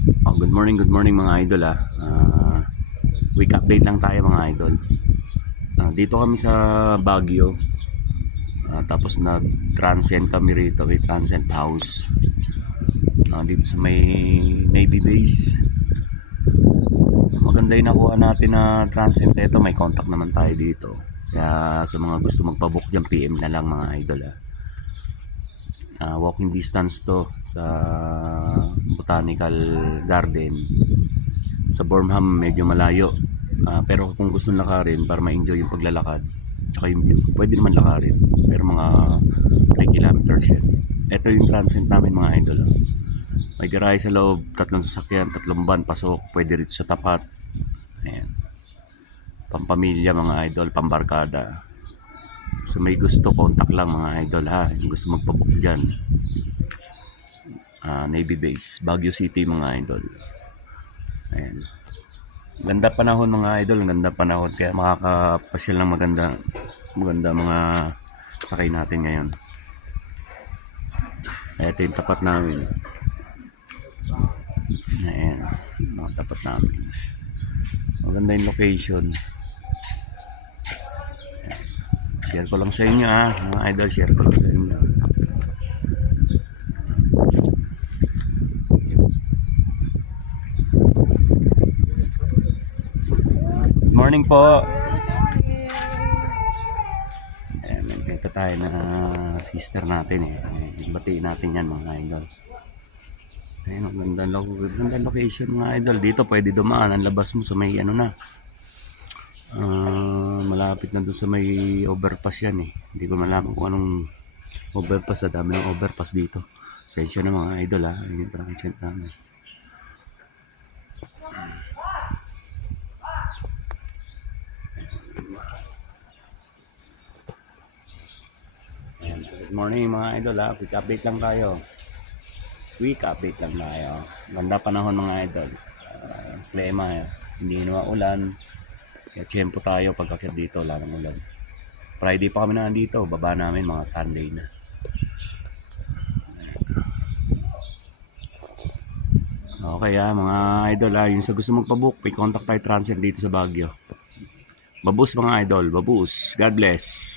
Good morning mga idol week update lang tayo mga idol. Dito kami sa Baguio. Tapos nag-transient kami rito, may transient house. Dito sa may Navy base. Maganda yung nakuha natin na transient dito, may contact naman tayo dito. Kaya sa mga gusto magpabook dyan, PM na lang mga idol walking distance to sa Botanical Garden. Sa Bornham medyo malayo, pero kung gusto lakarin para ma-enjoy yung paglalakad tsaka yung view, pwede naman lakarin, pero mga 3 kilometers yan. Ito yung transient namin mga idol. May garahe sa loob, 3 sasakyan, 3 van pasok, pwede rito sa tapat. Ayan, pampamilya mga idol, pambarkada. So may gusto, contact lang mga idol yung gusto magpabook dyan. Navy base, Baguio City mga idol. Ayan, ganda panahon mga idol, ganda panahon, kaya makakapasyal ng maganda mga sakay natin ngayon. Ito yung tapat namin. Ayan, mga tapat namin. Maganda yung location. Share ko lang sa inyo mga idol, share ko lang sa inyo. Good morning po. Ayan, nagkita tayo na sister natin batiin natin yan mga idol. Ayan, ganda location mga idol. Dito pwede dumaan, ang labas mo sa may malapit na doon sa may overpass yan Hindi ko malaman kung anong overpass, dami ng overpass dito. Sensya na mga idol yung transient namin. Good morning mga idol quick update lang tayo. Ganda panahon mga idol. Klima hindi na ulan. Kaya tiyempo tayo pagkakit dito, wala nang ulan. Friday pa kami na nandito, baba namin mga Sunday na. Okay mga idol yung sa gusto magpabook, may contact tayo transient dito sa Baguio. Babus mga idol, babus. God bless.